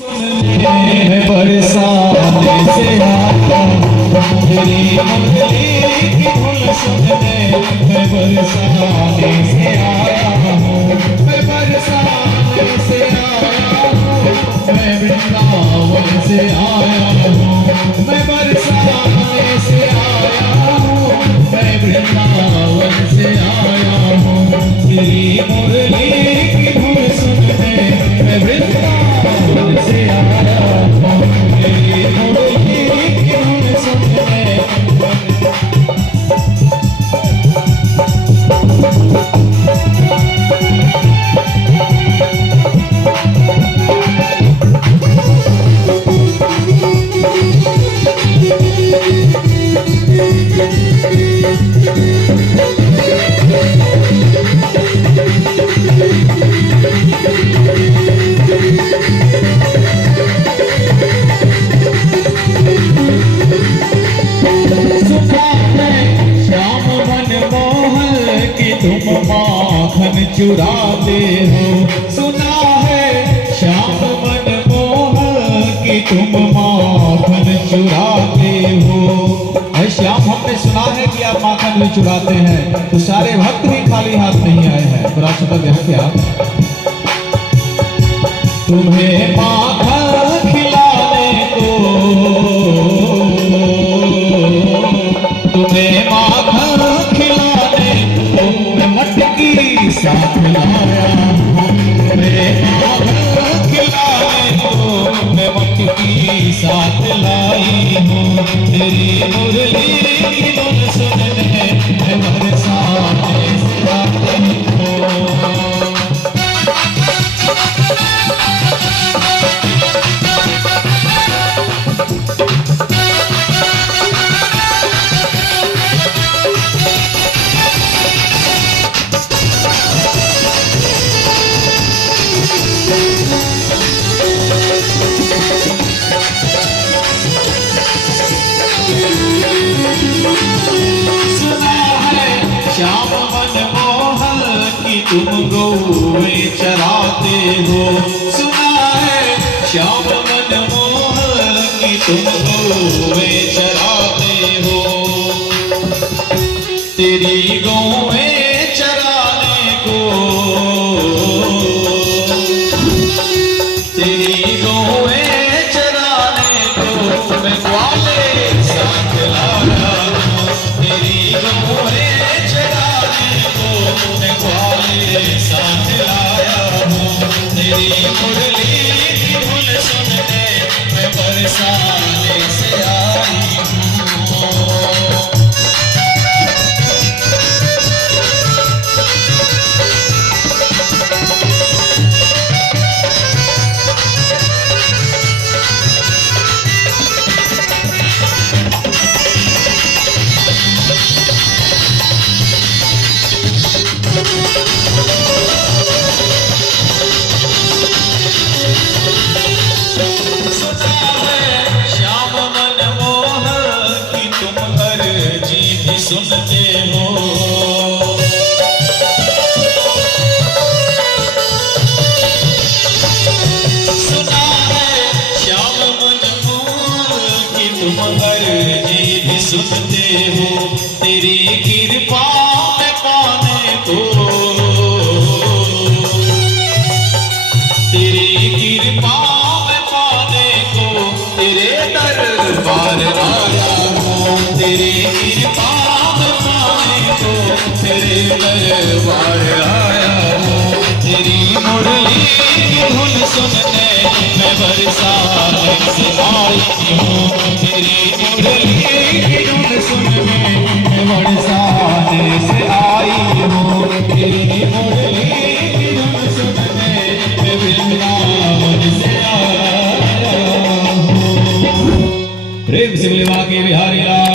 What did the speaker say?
मैं बरसाने से आया हूँ, तेरी मुरली की धुन सुनने मैं बरसाने से आया हूँ, मैं बरसाने से आया हूँ, मैं वृंदावन से आया हूँ, मैं बरसाने से आया हूँ, मैं वृंदावन से आया हूँ, तेरी मुरली की धुन सुनने मैं वृंदावन से आया हूँ, तेरी मुरली की धुन सुनने चुराते हो, सुना है श्याम मनमोहन की तुम माखन चुराते हो। अरे श्याम, हमने सुना है कि आप माखन भी चुराते हैं, तो सारे भक्त भी खाली हाथ नहीं आए हैं। थोड़ा सा ध्यान क्या तुम्हें माखन खिलाने को, तुम्हें माखन खिलाने को मैं मटकी साथ लाया हूँ, मेरे माखन खिलाने को मैं मटकी साथ लाई हूँ, तेरी मुरली की धुन सुनने मैं बरसाने से आया हूँ। श्याम मनमोहन की तुम गौवे चराते हो, सुना है श्याम मनमोहन की तुम गौवे चराते हो, तेरी गौवे चराने को, तेरी गौवे चराने को मैं ग्वाले साथ लाया हूँ, तेरी गौवे मैं ग्वाले साथ लाया हूँ, तेरी मुरली की धुन सुनने मैं बरसाने से आई हूँ। सुनते हो, सुना है श्याम मनमोहन की तुम अर्जी भी सुनते हो, तेरी कृपा में पाने को, तेरी कृपा में पाने को तेरे दरबार आया हूँ, तेरी कृपा तेरे दरबार आया हूँ, तेरी मुरली की धुन सुनने मैं बरसाने से आई हूँ, तेरी मुरली की धुन सुनने मैं बरसाने से आई हूँ, तेरी मुरली की धुन सुनने मैं वृंदावन से आया हूँ। प्रेम से बोले बांके बिहारी लाल।